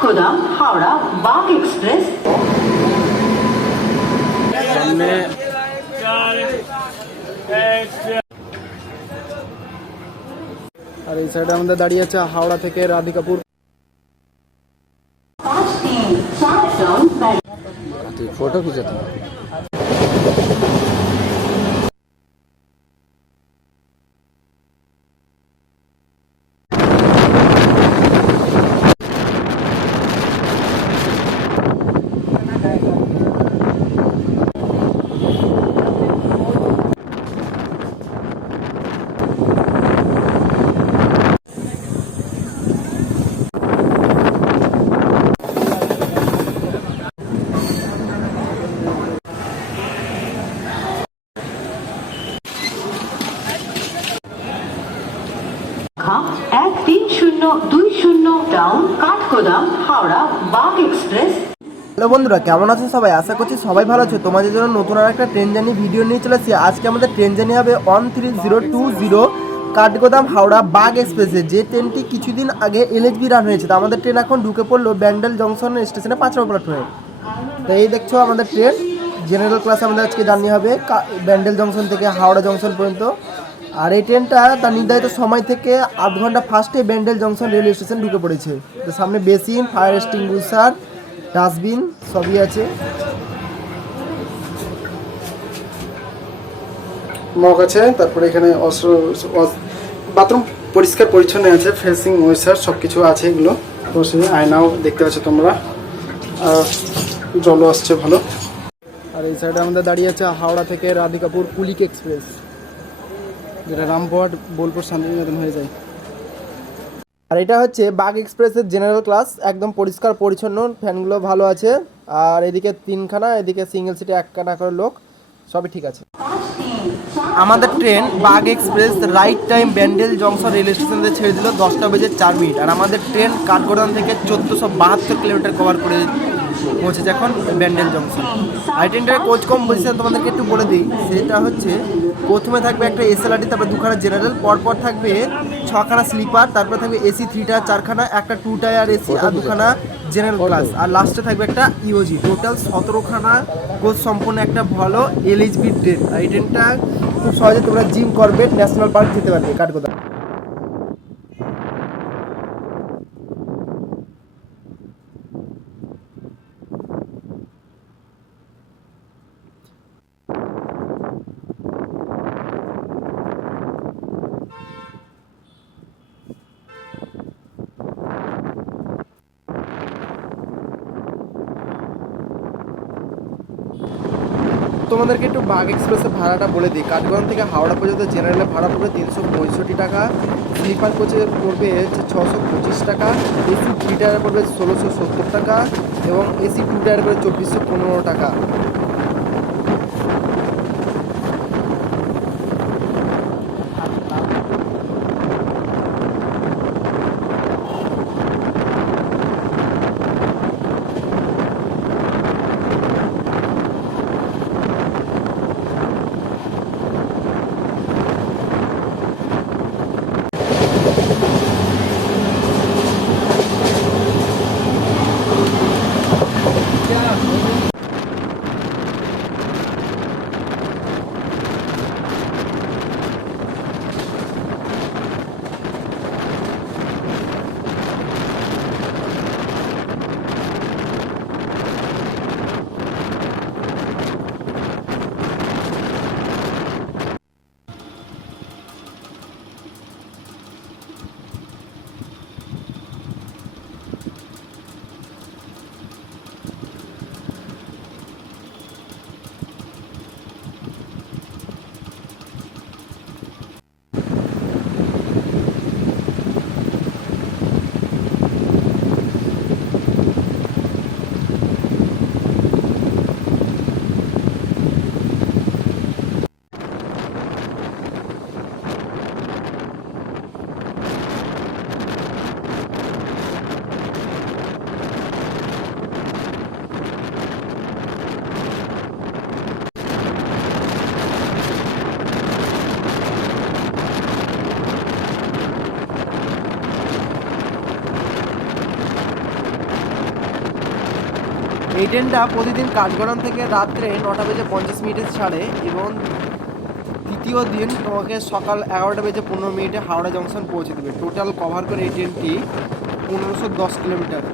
Kathgodam Howrah Bagh express. আর এই সাইডে আমাদের দাঁড়িয়ে আছে হাওড়া থেকে রাধিকাপুর। ফটো খিচাতে এক 3020 down Kathgodam Howrah Bagh express. Hello বন্ধুরা, কেমন আছো সবাই? আশা করছি সবাই ভালো আছো। তোমাদের জন্য নতুন আর একটা ট্রেন জার্নি ভিডিও নিয়ে চলে আসছি। আজকে আমাদের ট্রেন জার্নি হবে 13020 কাঠগোদাম হাওড়া বাগ এক্সপ্রেসে, যে ট্রেনটি কিছুদিন আগে এলএচবি রান হয়েছে। তো আমাদের ট্রেন এখন ঢুকে পড়লো ব্যান্ডেল জংশন স্টেশনে 5 নম্বর প্ল্যাটফর্মে। তো এই দেখছো আমাদের ট্রেন জেনারেল ক্লাসে আমাদের আজকে জার্নি হবে ব্যান্ডেল জংশন থেকে হাওড়া জংশন পর্যন্ত। আর এই ট্রেনটা তার নির্ধারিত সময় থেকে 8 ঘন্টা ফার্স্টে ব্যান্ডেল জংশন রেলওয়ে স্টেশন ঢুকে পড়েছে। তো সামনে বেসিন, ফায়ার এক্সটিংগুইশার, ডাস্টবিন সবই আছে। মগ আছে, তারপরে এখানে বাথরুম পরিষ্কার পরিচ্ছন্ন আছে, ফেসিং ময়েশ্চার সব কিছু আছে। এগুলো বসে আয়নাও দেখতে পাচ্ছ তোমরা, আর জলও আসছে ভালো। আর এই সাইডে আমাদের দাঁড়িয়ে আছে হাওড়া থেকে রাধিকাপুর কুলিক এক্সপ্রেস, যেটা রামপুরহাট বোলপুর শান্তিনিকেতন হয়ে যায়। আর এটা হচ্ছে বাগ এক্সপ্রেসের জেনারেল ক্লাস, একদম পরিষ্কার পরিচ্ছন্ন, ফ্যানগুলো ভালো আছে। আর এদিকে 3খানা, এদিকে সিঙ্গেল সিটে 1খানা করে লোক, সবই ঠিক আছে। আমাদের train Bagh express right time Bandel junction rail স্টেশনে ছেড়ে দিল 10টা বেজে 4 মিনিট। আর আমাদের ট্রেন কাঠগোদাম থেকে 1472 কিলোমিটার কভার করে পৌঁছেছে এখন ব্যান্ডেল জংশন। আর ট্রেনটার কোচ কম্পোজিশন তোমাদেরকে একটু বলে দিই। সেটা হচ্ছে প্রথমে থাকবে একটা এসএলআরটি, তারপরে 2খানা জেনারেল, পরপর থাকবে 6খানা স্লিপার, তারপরে থাকবে এসি 3 টায়ার 4খানা, একটা 2 টায়ার এসি আর 2খানা জেনারেল ক্লাস, আর লাস্টে থাকবে একটা ইওজি। টোটাল 17খানা কোচ সম্পূর্ণ একটা ভালো এলএইচবি ট্রেন। আর এই ট্রেনটা খুব সহজে তোমরা জিম করবেট ন্যাশনাল পার্ক যেতে পারবে কাঠগোদাম। তোমাদেরকে একটু বাগ এক্সপ্রেসের ভাড়াটা বলে দিই। কাঠগোদাম থেকে হাওড়া পর্যন্ত জেনারেলে ভাড়া পড়বে 365 টাকা, স্লিপার কোচে পড়বে 625 টাকা, এসি 3 টায়ারে পড়বে 1670 টাকা এবং এসি 2 টায়ারে পড়বে 2415 টাকা। এই ট্রেনটা প্রতিদিন কাঠগড়াম থেকে রাত্রে 9:50 ছাড়ে এবং তৃতীয় দিন তোমাকে সকাল 11:15 হাওড়া জংশন পৌঁছে দেবে। টোটাল কভার করে এই ট্রেনটি 1510 কিলোমিটার।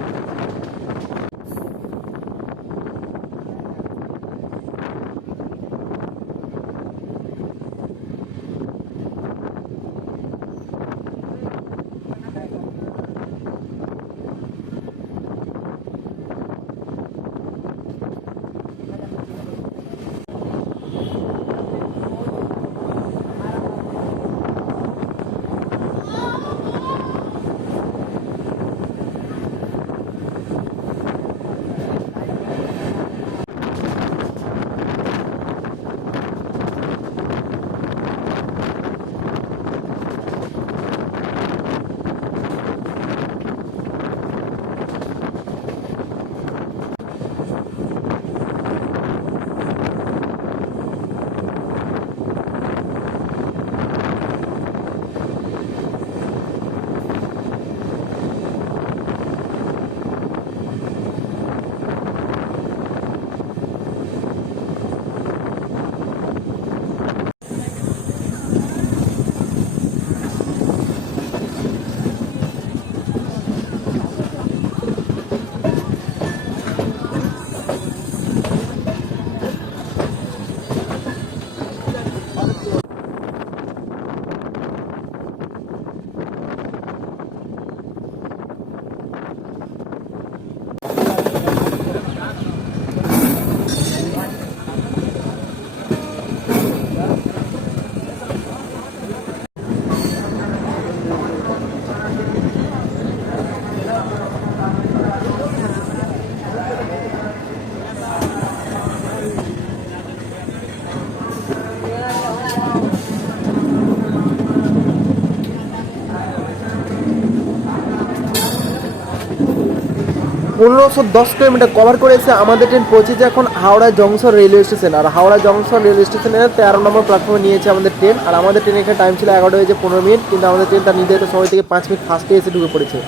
পনেরোশো 10 কিলোমিটার কভার করেছে। আমাদের ট্রেন পৌঁছেছে এখন হাওড়া জংশন রেলওয়ে স্টেশন। আর হাওড়া জংশন রেলওয়ে স্টেশনের 13 নম্বর প্ল্যাটফর্মে নিয়েছে আমাদের ট্রেন। আর আমাদের ট্রেন এখানে টাইম ছিল 11:15, কিন্তু আমাদের ট্রেন তার নির্ধারিত সময় থেকে 5 মিনিট ফার্স্টে এসে ঢুকে পড়েছে।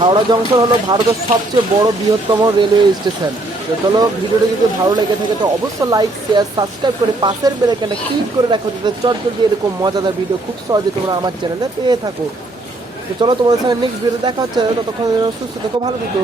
হাওড়া জংশন হলো ভারতের সবচেয়ে বড় বৃহত্তম রেলওয়ে স্টেশন। তো চলো, ভিডিওটা যদি ভালো লেগে থাকে তো অবশ্যই লাইক, শেয়ার, সাবস্ক্রাইব করে পাশের বেল আইকনটা ক্লিক করে রাখো, যাতে চটজলদি এরকম মজাদার ভিডিও খুব সহজে তোমরা আমার চ্যানেলে পেয়ে থাকো। তো চলো, তোমাদের সঙ্গে নেক্সট ভিডিও দেখা হচ্ছে। ততক্ষণ সুস্থ থেকো, ভালো থেকো।